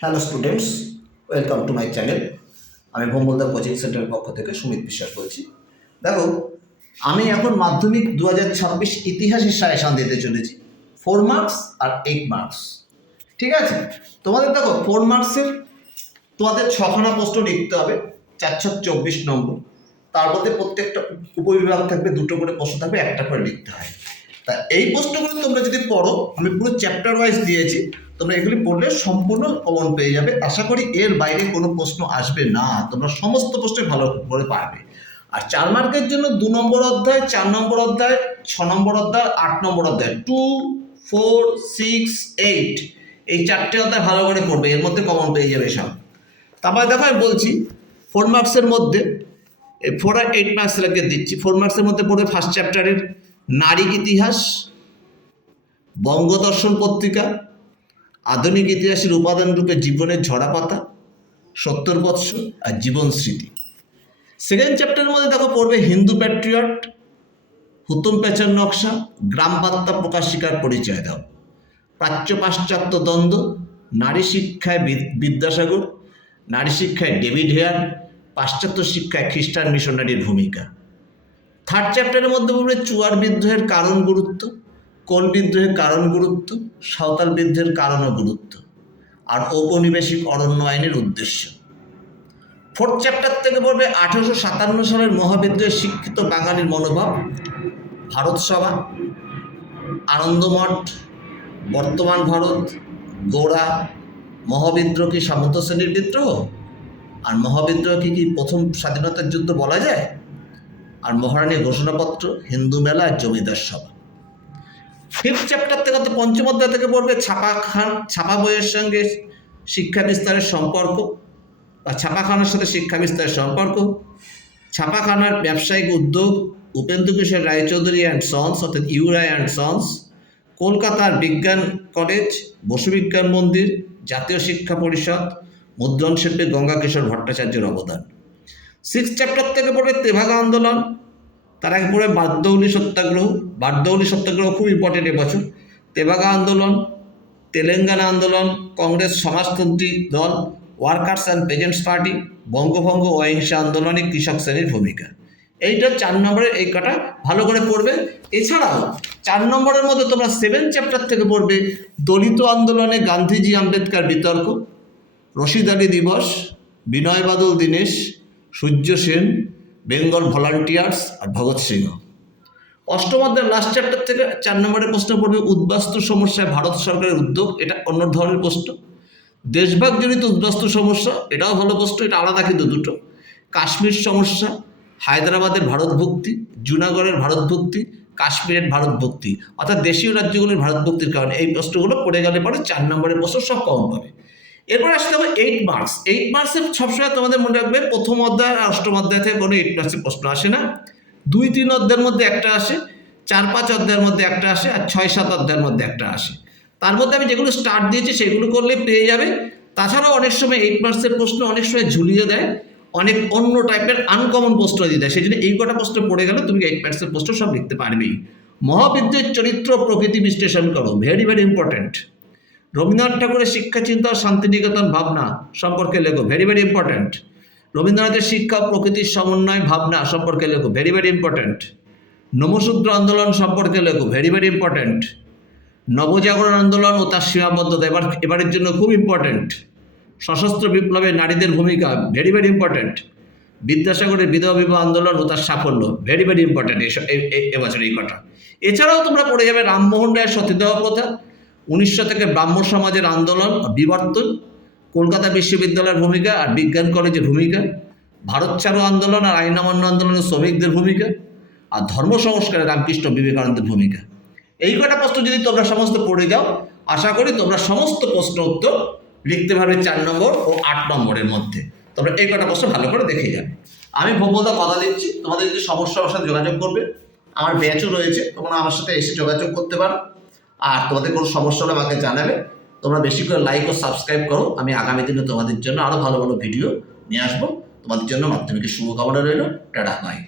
Hello students, welcome to my channel. আমি ভোমলদা coaching সেন্টারের পক্ষ থেকে সুমিত বিশ্বাস বলছি। দেখো, আমি এখন মাধ্যমিক 2026 ইতিহাসের সাজেশন দিতে চলেছি, 4 মার্কস আর 8 মার্কস। ঠিক আছে, তোমাদের দেখো 4 মার্কসের তোমাদের 6খানা প্রশ্ন লিখতে হবে, 424 নম্বর। তার মধ্যে প্রত্যেকটা উপবিভাগ থাকবে, 2টো করে প্রশ্ন থাকবে, একটা করে লিখতে হয়। তা এই প্রশ্নগুলো তোমরা যদি পড়ো, আমি পুরো চ্যাপ্টার ওয়াইজ দিয়েছি, তোমরা এগুলি পড়লে সম্পূর্ণ কমন পেয়ে যাবে। আশা করি এর বাইরে কোনো প্রশ্ন আসবে না, তোমরা সমস্ত প্রশ্নে ভালো করে পারবে। আর 4 মার্কের জন্য 2 নম্বর অধ্যায়, 4 নম্বর অধ্যায়, 6 নম্বর অধ্যায়, 8 নম্বর অধ্যায়, 2, 4, 6, 8, এই 4টে অধ্যায় ভালো করে পড়বে, এর মধ্যে কমন পেয়ে যাবে সব। তারপরে দেখো আমি বলছি 4 মার্কসের মধ্যে 4 আর 8 মার্কস রেখে দিচ্ছি। 4 মার্কসের মধ্যে পড়বে ফার্স্ট চ্যাপ্টারের নারী ইতিহাস, বঙ্গদর্শন পত্রিকা, আধুনিক ইতিহাসের উপাদান রূপে জীবনের ঝরাপাতা, 70 বৎসর আর জীবন স্মৃতি। সেকেন্ড চ্যাপ্টারের মধ্যে দেখো পড়বে হিন্দু প্যাট্রিয়ট, হুতুম প্যাচার নকশা, গ্রাম বার্তা প্রকাশিকার পরিচয় দাও, প্রাচ্য পাশ্চাত্য দ্বন্দ্ব, নারী শিক্ষায় বিদ্যাসাগর, নারী শিক্ষায় ডেভিড হেয়ার, পাশ্চাত্য শিক্ষায় খ্রিস্টান মিশনারির ভূমিকা। থার্ড চ্যাপ্টারের মধ্যে পড়বে চুয়ার বিদ্রোহের কারণ গুরুত্ব, কোল বিদ্রোহের কারণ গুরুত্ব, সাঁওতাল বিদ্রোহের কারণ ও গুরুত্ব, আর ঔপনিবেশিক অরণ্য আইনের উদ্দেশ্য। ফোর্থ চ্যাপ্টার থেকে পড়বে 1857 সালের মহাবিদ্রোহের শিক্ষিত বাঙালির মনোভাব, ভারত সভা, আনন্দমঠ, বর্তমান ভারত, গোড়া, মহাবিদ্রোহ কি সামন্ত শ্রেণীর বিদ্রোহ, আর মহাবিদ্রোহ কি প্রথম স্বাধীনতার যুদ্ধ বলা যায়, আর মহারানীর ঘোষণাপত্র, হিন্দু মেলা আর জমিদার সভা। ফিফথ চ্যাপ্টার থেকে পঞ্চম অধ্যায় থেকে পড়বে ছাপা বইয়ের সঙ্গে শিক্ষা বিস্তারের সম্পর্ক, বা ছাপাখানার সাথে শিক্ষা বিস্তারের সম্পর্ক, ছাপাখানার ব্যবসায়িক উদ্যোগ, উপেন্দ্র কিশোর রায়চৌধুরী অ্যান্ড সন্স অর্থাৎ ইউরাই অ্যান্ড সন্স, কলকাতার বিজ্ঞান কলেজ, বসু বিজ্ঞান মন্দির, জাতীয় শিক্ষা পরিষদ, মুদ্রণ শিল্পে গঙ্গা কিশোর ভট্টাচার্যের অবদান। সিক্স চ্যাপ্টার থেকে পড়বে তেভাগা আন্দোলন, তার আগে পড়বে বারদৌলি সত্যাগ্রহ। বারদৌলি সত্যাগ্রহ খুব ইম্পর্টেন্ট এবছর। তেভাগা আন্দোলন, তেলেঙ্গানা আন্দোলন, কংগ্রেস সমাজতন্ত্রী দল, ওয়ার্কার্স অ্যান্ড পেজেন্টস পার্টি, বঙ্গভঙ্গ অহিংসা আন্দোলনে কৃষক শ্রেণীর ভূমিকা। এইটা 4 নম্বরের, এই কটা ভালো করে পড়বে। এছাড়াও 4 নম্বরের মধ্যে তোমরা 7 চ্যাপ্টার থেকে পড়বে দলিত আন্দোলনে গান্ধীজি আম্বেদকর বিতর্ক, রশিদ আলী দিবস, বিনয় বাদল দীনেশ, সূর্য সেন, বেঙ্গল ভলান্টিয়ার্স আর ভগৎ সিংহ। অষ্টম অধ্যায়ের লাস্ট চ্যাপ্টার থেকে 4 নম্বরের প্রশ্ন পড়বে উদ্বাস্তু সমস্যায় ভারত সরকারের উদ্যোগ, এটা অন্য ধরনের প্রশ্ন। দেশভাগজনিত উদ্বাস্তু সমস্যা, এটাও ভালো প্রশ্ন, এটা আলাদা কিন্তু দুটো। কাশ্মীর সমস্যা, হায়দ্রাবাদের ভারতভুক্তি, জুনাগড়ের ভারতভুক্তি, কাশ্মীরের ভারতভুক্তি, অর্থাৎ দেশীয় রাজ্যগুলির ভারতভুক্তির কারণে এই প্রশ্নগুলো পড়ে গেলে পরে 4 নম্বরের প্রশ্ন সব কমন পাবে। এরপর আসতে হবে 8 মার্কস। 8 মার্কসের সবসময় তোমাদের মনে রাখবে প্রথম অধ্যায় আর অষ্টম অধ্যায় থেকে কোনো 8 মার্কসের প্রশ্ন আসে না। 2-3 অধ্যায়ের মধ্যে একটা আসে, 4-5 অধ্যায়ের মধ্যে একটা আসে, আর 6-7 অধ্যায়ের মধ্যে একটা আসে। তার মধ্যে আমি যেগুলো স্টার্ট দিয়েছি সেগুলো করলে পেয়ে যাবে। তাছাড়াও অনেক সময় 8 মার্কসের প্রশ্ন অনেক সময় ঝুলিয়ে দেয়, অনেক অন্য টাইপের আনকমন প্রশ্ন দিয়ে দেয়, সেই জন্য এই কটা প্রশ্ন পড়ে গেলে তুমি 8 মার্কসের প্রশ্ন সব লিখতে পারবেই। মহাবিদ্যের চরিত্র প্রকৃতি বিশ্লেষণ করো, ভেরি ভেরি ইম্পর্টেন্ট। রবীন্দ্রনাথ ঠাকুরের শিক্ষা চিন্তা ও শান্তিনিকেতন ভাবনা সম্পর্কে লেখো, ভেরি ভেরি ইম্পর্টেন্ট। রবীন্দ্রনাথের শিক্ষা ও প্রকৃতির সমন্বয় ভাবনা সম্পর্কে লেখো, ভেরি ভেরি ইম্পর্টেন্ট। নমশূদ্র আন্দোলন সম্পর্কে লেখো, ভেরি ভেরি ইম্পর্টেন্ট। নবজাগরণ আন্দোলন ও তার সীমাবদ্ধতা এবারের জন্য খুব ইম্পর্টেন্ট। সশস্ত্র বিপ্লবে নারীদের ভূমিকা, ভেরি ভেরি ইম্পর্টেন্ট। বিদ্যাসাগরের বিধবা বিবাহ আন্দোলন ও তার সাফল্য, ভেরি ভেরি ইম্পর্টেন্ট এবছর এই কথা। এছাড়াও তোমরা পড়ে যাবে রামমোহন রায়ের সতীদাহ প্রথা, 1900 থেকে ব্রাহ্ম সমাজের আন্দোলন বিবর্তন, কলকাতা বিশ্ববিদ্যালয়ের ভূমিকা আর বিজ্ঞান কলেজের ভূমিকা, ভারত ছাড়ো আন্দোলন আর আইন অমান্য আন্দোলনের শ্রমিকদের ভূমিকা, আর ধর্ম সংস্কারে রামকৃষ্ণ বিবেকানন্দের ভূমিকা। এই কটা প্রশ্ন যদি তোমরা সমস্ত পড়ে যাও, আশা করি তোমরা সমস্ত প্রশ্ন উত্তর লিখতে পারবে 4 নম্বর ও 8 নম্বরের মধ্যে। তোমরা এই কটা প্রশ্ন ভালো করে দেখে যাবে। আমি ভোমলদা কথা দিচ্ছি, তোমাদের যদি সমস্যা আমার সাথে যোগাযোগ করবে, আমার ব্যাচও রয়েছে, তোমরা আমার সাথে এসে যোগাযোগ করতে পারো। আর তোমাদের কোনো সমস্যা হলে আমাকে জানাবে। তোমরা বেশি করে লাইক ও সাবস্ক্রাইব করো, আমি আগামী দিনে তোমাদের জন্য আরও ভালো ভালো ভিডিও নিয়ে আসবো। তোমাদের জন্য মাধ্যমিকের শুভকামনা রইল। Tata, by.